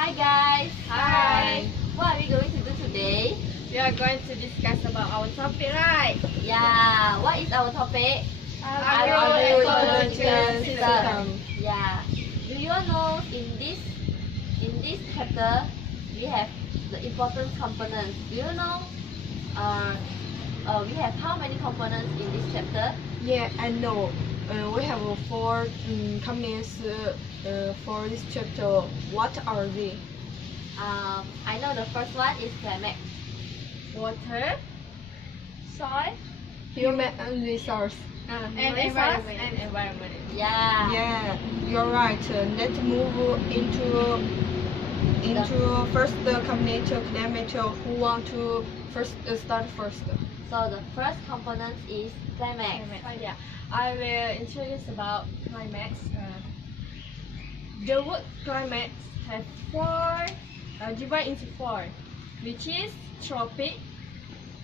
Hi guys. Hi. What are we going to do today? We are going to discuss about our topic, right? Yeah. What is our topic? Agroecological system. Yeah. Do you know in this chapter we have the important components? Do you know? We have how many components in this chapter? Yeah, I know. We have four comments for this chapter. What are they? I know the first one is climate. Water, soil, Human resource. and environment. environment. Yeah. Yeah, you're right. Let's move into first the component climate. Who want to start first? So the first component is climate. Yeah, I will introduce about climate. The word climate has divide into four, which is tropic,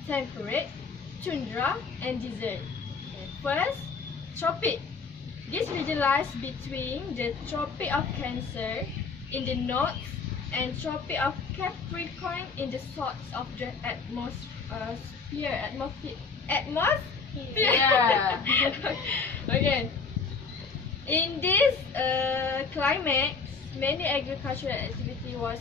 temperate, tundra, and desert. First, tropic. This region lies between the Tropic of Cancer in the north and Tropic of Capricorn in the south of the atmosphere. Yeah. Okay. In this climate, many agricultural activity was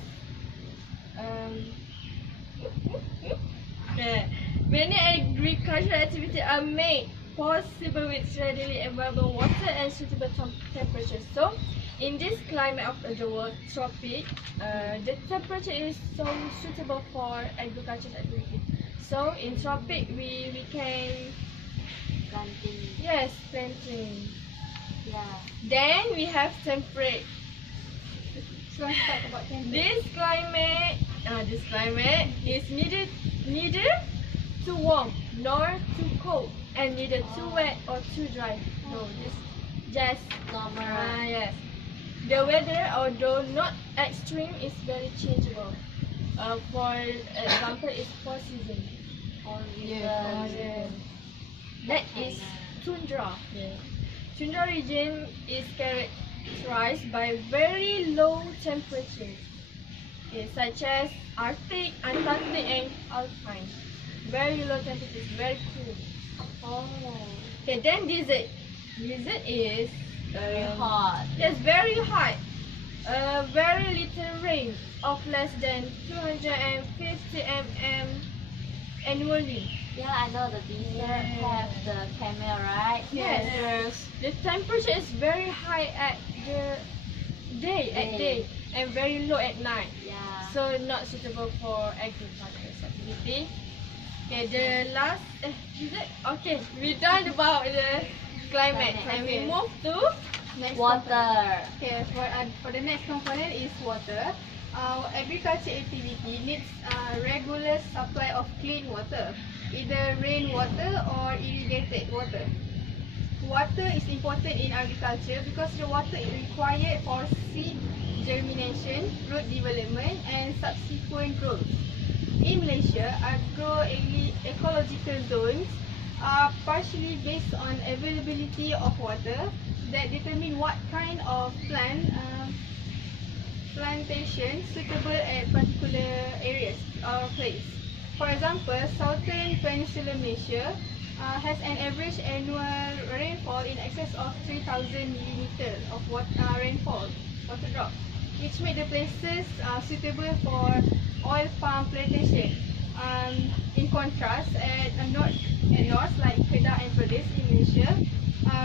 many agricultural activity are made possible with readily available water and suitable temperature. So, in this climate of the world tropic, the temperature is so suitable for agricultural activity. So, in tropic, we can Planting. planting. Yeah. Then we have temperate. So let's talk about This climate is neither too warm nor too cold, and neither too wet or too dry. No, just Normal. yes. The weather, although not extreme, is very changeable. For example, it's four seasons. Or Yeah. That is tundra. Tundra region is characterized by very low temperatures, such as Arctic, Antarctic, and Alpine. Very low temperatures, very cool. Oh. Okay, then desert. Desert is Very hot. yes, very hot. Very little rain of less than 250 mm annually. Yeah, I know the desert have the camel, right? Yes. The temperature is very high at the day and very low at night. Yeah. So not suitable for agricultural activity. Okay, the last desert. Okay, we done about the climate, and we Okay. move to Water. Okay, for the next component is water. Our agriculture activity needs a regular supply of clean water, either rainwater or irrigated water. Water is important in agriculture because the water is required for seed germination, root development, and subsequent growth. In Malaysia, agroecological zones are partially based on availability of water that determine what kind of plantation suitable at particular areas or place. For example, southern Peninsular Malaysia has an average annual rainfall in excess of 3,000 millimeter of water drop, which make the places suitable for oil palm plantation. In contrast, at north like Kedah and Perlis in Malaysia,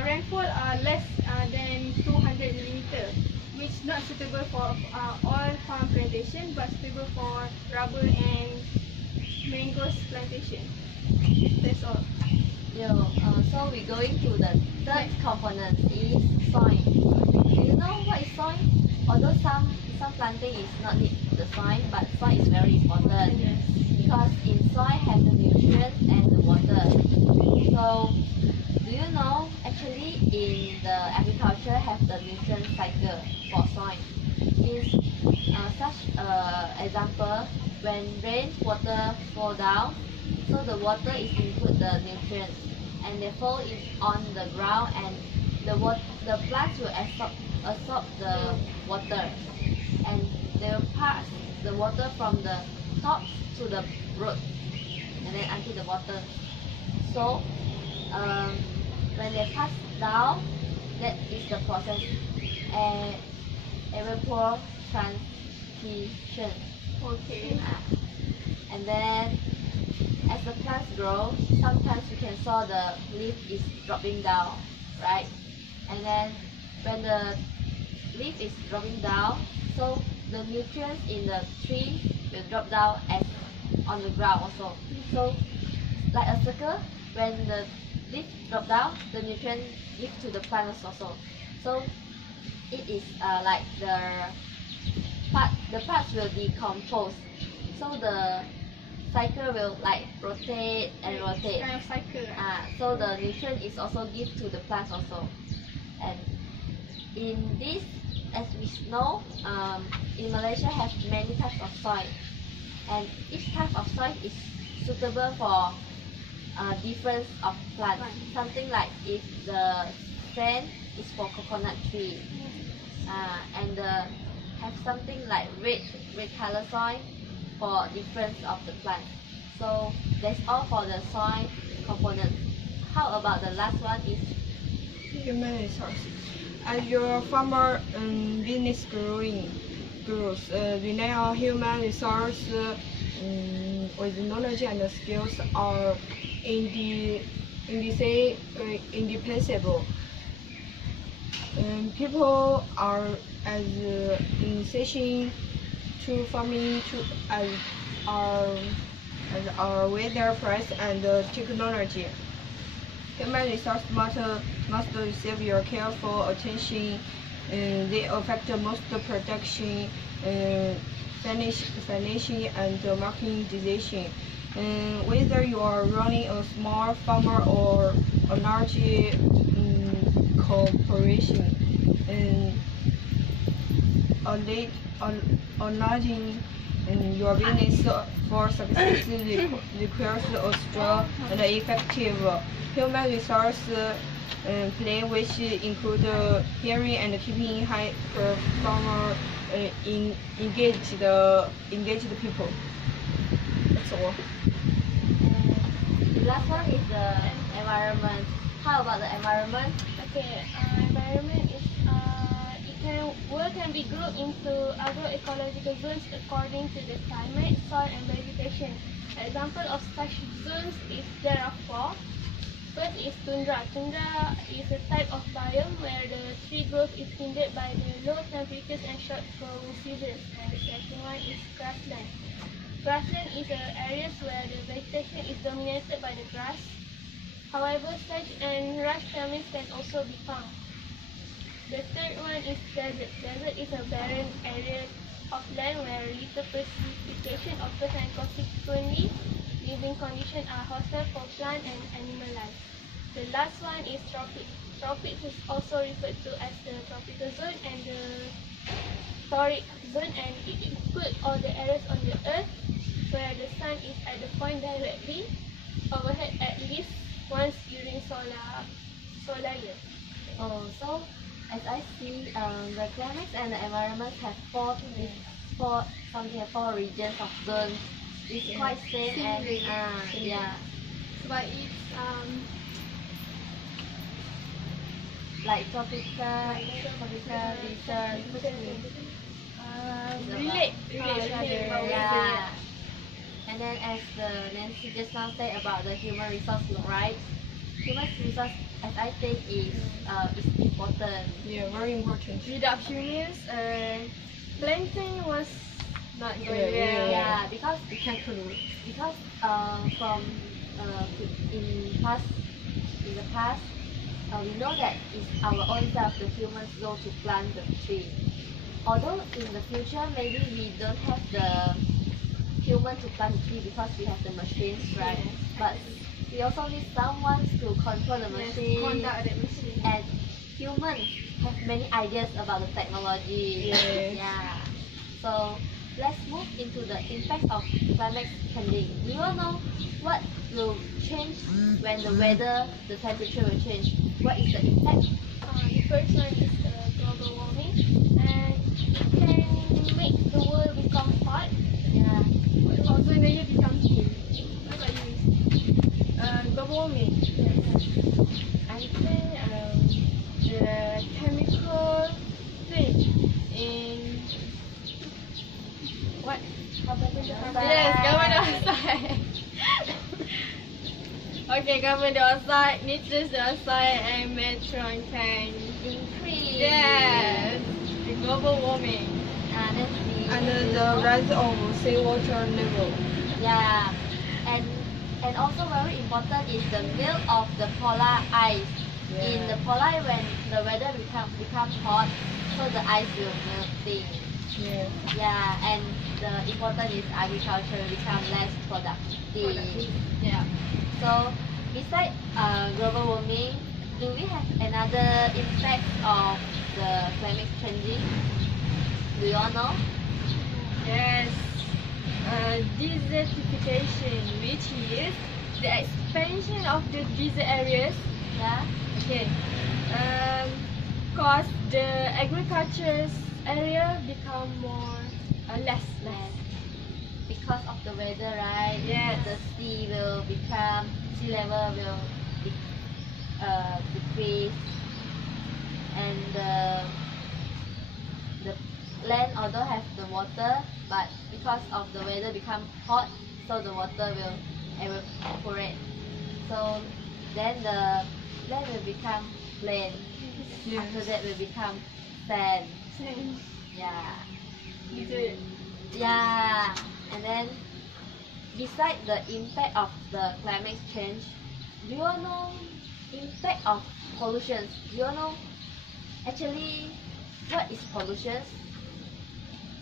rainfall are less than 200 millimeter, which not suitable for oil palm plantation but suitable for rubber and mangoes plantation. That's all. So we're going to the third component is soil. Do you know what is soil? Although some planting is not need the soil, but soil is very important because in soil have the nutrients and the water. So do you know actually in the agriculture have the nutrient cycle for soil? In such example, when rainwater fall down, so the water is include the nutrients and they fall is on the ground and the plants will absorb the water and they will pass water from the top to the root and then until the bottom. So when they pass down, that is the process and evapotranspiration. Okay. And then as the plants grow, sometimes you can saw the leaf is dropping down, right? And then when the leaf is dropping down, so the nutrients in the tree will drop down as on the ground also. So like a circle, when the leaf drop down, the nutrient give to the plants also. So it is like the parts will decompose. So the cycle will like rotate and rotate. Kind of cycle. So the nutrient is also give to the plants also. And in this, as we know, in Malaysia have many types of soil, and each type of soil is suitable for difference of plants. Something like if the sand is for coconut tree, and have something like red color soil for difference of the plant. So that's all for the soil component. How about the last one is Human resource. As your farmer business grows, rely on human resource with knowledge and skills are indispensable. People are as essential to farming as our weather price and technology. Human resource must receive your careful attention. They affect most production, financing, and marketing decision. Whether you are running a small farmer or a large corporation, acknowledging your business for success requires a strong and effective human resource plan, which include hiring and keeping high performer engaged people. That's all. the last one is the environment. How about the environment? Okay, environment is work can be grouped into agroecological zones according to the climate, soil, and vegetation. Example of such zones is there are four. First is tundra. Tundra is a type of biome where the tree growth is hindered by the low temperatures and short growing seasons. And the second one is grassland. Grassland is areas where the vegetation is dominated by the grass. However, sedge and rush famines can also be found. The third one is desert. Desert is a barren area of land where little precipitation occurs and consequently living conditions are hostile for plant and animal life. The last one is tropic. Tropics is also referred to as the tropical zone and the torrid zone, and it includes all the areas on the earth where the sun is at the point directly overhead at least once during solar year. Oh, so as I see, the climates and the environment have four regions of zones. It's quite same as yeah, But it's like tropical, desert. Relate each other. Yeah. And then as Nancy just now said about the human resource, right? Human resource, as I think, is important. Yeah, very important. Without humans, planting was not going Yeah, well. Yeah, because We can conclude. from in the past, we know that it's our own self, the humans, go to plant the tree. Although in the future maybe we don't have the human to plant the tree because we have the machines, right? But we also need someone to control the machine. conduct the machine. And humans have many ideas about the technology. Yes. Yeah. So let's move into the impact of climate changing. Do you all know what will change when the weather, the temperature will change? What is the impact? The first one is global warming, and it can make the world become hot Yes, carbon dioxide. Okay, carbon dioxide, nitrous dioxide, and methane can Increase. yes, the global warming. Let's see. And the rise of seawater level. Yeah, and also very important is the melt of the polar ice. In the polar, when the weather become hot, so the ice will melting. Yeah. Yeah, and the important is agriculture become less productive. Yeah. So besides global warming, do we have another impact of the climate changing? Do you all know? Yes. Desertification, which is the expansion of the desert areas. Yeah. Okay. Cause the agriculture area become more less. Because of the weather, right? Yes. The sea level will decrease, and the land although have the water, but because of the weather become hot, so the water will evaporate. So then the land will become plain. Yes. After that will become sand. Same. Yeah. Desert. Yeah, and then beside the impact of the climate change, do you all know impact of pollution? Do you all know actually what is pollution?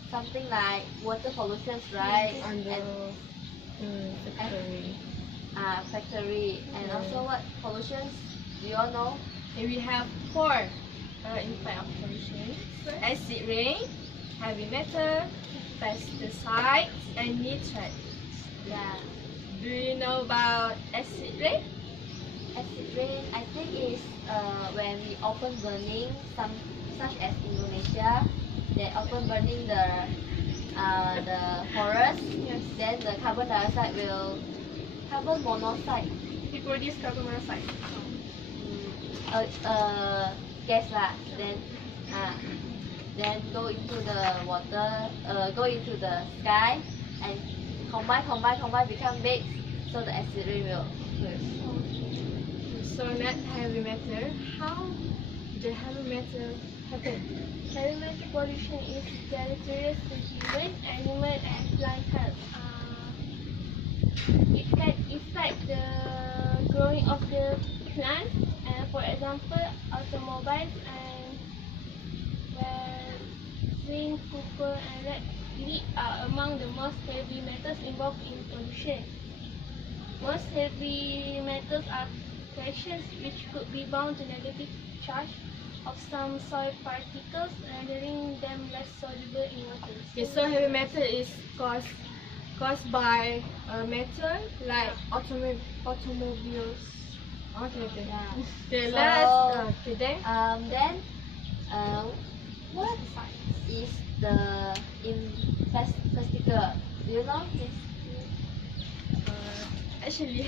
Something like water pollution, right? And factory. Factory, and Yeah. also what pollution? Do you all know? And we have four impact of pollution: acid rain, heavy metal, pesticides, and nitrates. Yeah, Do you know about acid rain? acid rain. I think is when we open burning, some such as Indonesia, they open burning the forest. Yes. Then the carbon dioxide will carbon monoxide. We produce carbon monoxide. Gas lah. Then go into the water, go into the sky, and combine, become big. So the acid rain will occur. So not heavy metal. How the heavy metal happen? Heavy metal pollution is deleterious to human, animal, and plant health. It can affect the growing of the plants. For example, automobiles and zinc, copper, and lead are among the most heavy metals involved in pollution. Most heavy metals are precious, which could be bound to negative charge of some soil particles, rendering them less soluble in water. Okay, so heavy metal is caused by metal like automobiles. Okay. Yeah. The So, last today. Then what is the pesticle? Do you know this? Actually,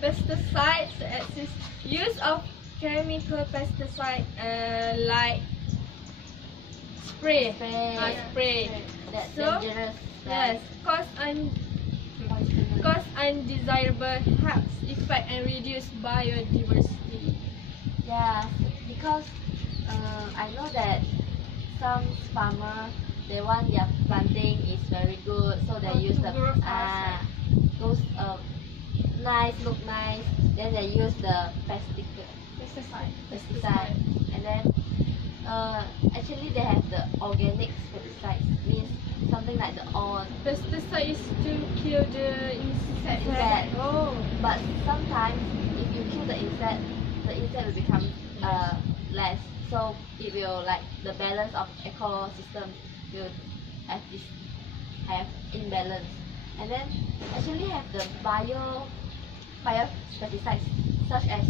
pesticides exist. Use of chemical pesticide like spray. Spray. That's So, dangerous. Yes, cause undesirable health effect and reduce biodiversity. Yeah, because I know that some farmer they want their planting is very good, so they use the grow fast, those look nice. Then they use the pesticide, and then actually they have the organic pesticides, means something like the oil. Pesticide is to kill the insect. Insect. Oh. But sometimes if you kill the insect will become less. So it will like the balance of ecosystem will have imbalance. And then actually have the bio pesticides, such as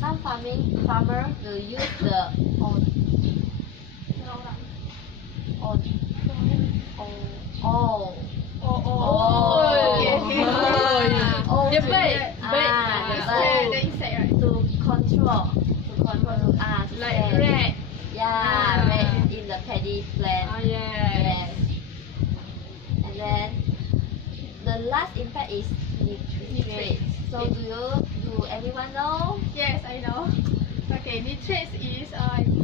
some farmer will use the oil. The bird. The insect, right? To control Like spread. rat. Yeah, rat in the paddy plant. Oh yeah. Yes. And then last impact is nitrates. So do anyone know? Yes, I know. Okay, nitrates is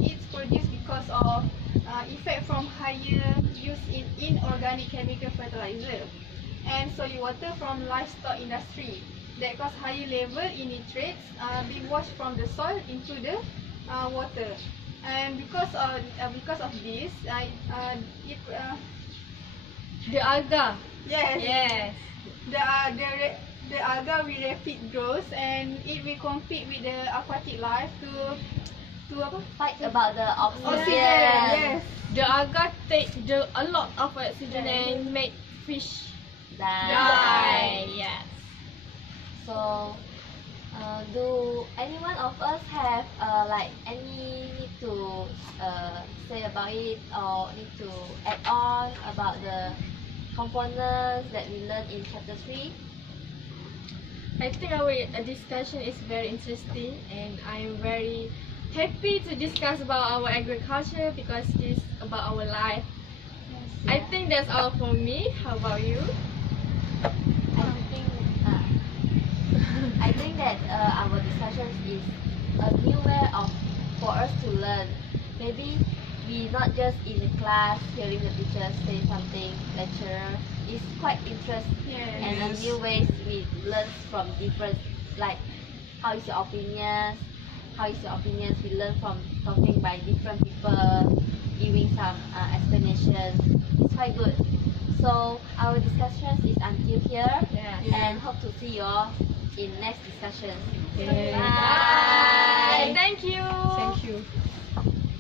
it's produced because of effect from higher use in inorganic chemical fertilizer and soil water from livestock industry that cause higher level in nitrates being washed from the soil into the water. And because of this, The alga. yes, Yes. the alga will rapid growth and it will compete with the aquatic life to apa? Fight about the oxygen. Oxygen, yes. The alga take a lot of oxygen and make fish Die. die. Yes. So, do any one of us have like any need to say about it or need to add on about the components that we learned in chapter 3? I think our discussion is very interesting and I'm very happy to discuss about our agriculture because it's about our life. I think that's all for me. How about you? I think that our discussion is a new way for us to learn. Maybe we not just in the class hearing the teacher say something, lecturer. It's quite interesting and a new ways we learn from different, like how is your opinions, we learn from talking by different people, giving some explanations. It's quite good. So our discussion is until here Yeah. and hope to see you all in next discussion. Okay. Bye.